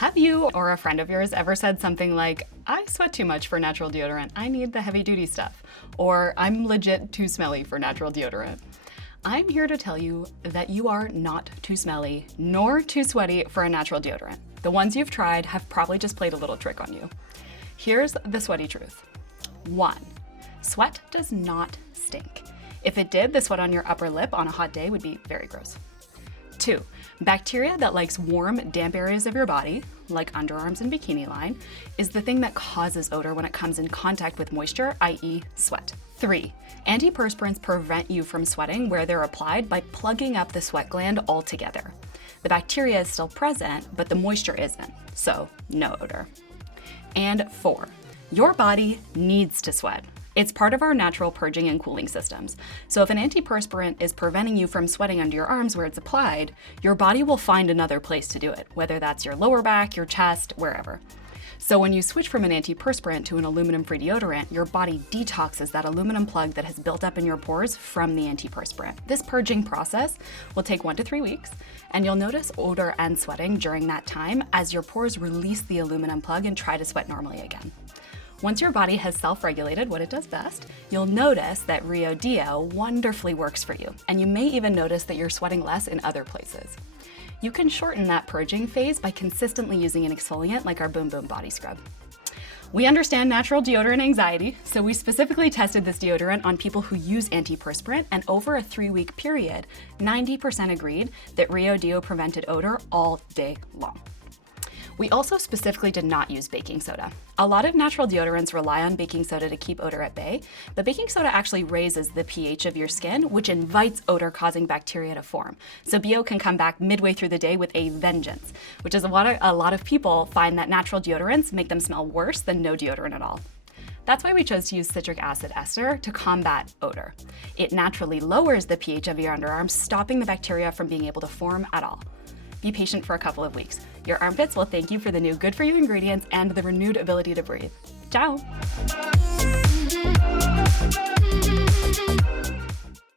Have you or a friend of yours ever said something like, I sweat too much for natural deodorant, I need the heavy duty stuff, or I'm legit too smelly for natural deodorant? I'm here to tell you that you are not too smelly nor too sweaty for a natural deodorant. The ones you've tried have probably just played a little trick on you. Here's the sweaty truth. 1. Sweat does not stink. If it did, the sweat on your upper lip on a hot day would be very gross. 2. Bacteria that likes warm, damp areas of your body, like underarms and bikini line, is the thing that causes odor when it comes in contact with moisture, i.e. sweat. 3. Antiperspirants prevent you from sweating where they're applied by plugging up the sweat gland altogether. The bacteria is still present, but the moisture isn't, so no odor. And 4. Your body needs to sweat. It's part of our natural purging and cooling systems. So if an antiperspirant is preventing you from sweating under your arms where it's applied, your body will find another place to do it, whether that's your lower back, your chest, wherever. So when you switch from an antiperspirant to an aluminum-free deodorant, your body detoxes that aluminum plug that has built up in your pores from the antiperspirant. This purging process will take 1 to 3 weeks, and you'll notice odor and sweating during that time as your pores release the aluminum plug and try to sweat normally again. Once your body has self-regulated what it does best, you'll notice that Rio Deo wonderfully works for you, and you may even notice that you're sweating less in other places. You can shorten that purging phase by consistently using an exfoliant like our Boom Boom Body Scrub. We understand natural deodorant anxiety, so we specifically tested this deodorant on people who use antiperspirant, and over a 3-week period, 90% agreed that Rio Deo prevented odor all day long. We also specifically did not use baking soda. A lot of natural deodorants rely on baking soda to keep odor at bay, but baking soda actually raises the pH of your skin, which invites odor-causing bacteria to form. So BO can come back midway through the day with a vengeance, which is a lot of people find that natural deodorants make them smell worse than no deodorant at all. That's why we chose to use citric acid ester to combat odor. It naturally lowers the pH of your underarms, stopping the bacteria from being able to form at all. Be patient for a couple of weeks. Your armpits will thank you for the new good-for-you ingredients and the renewed ability to breathe. Ciao!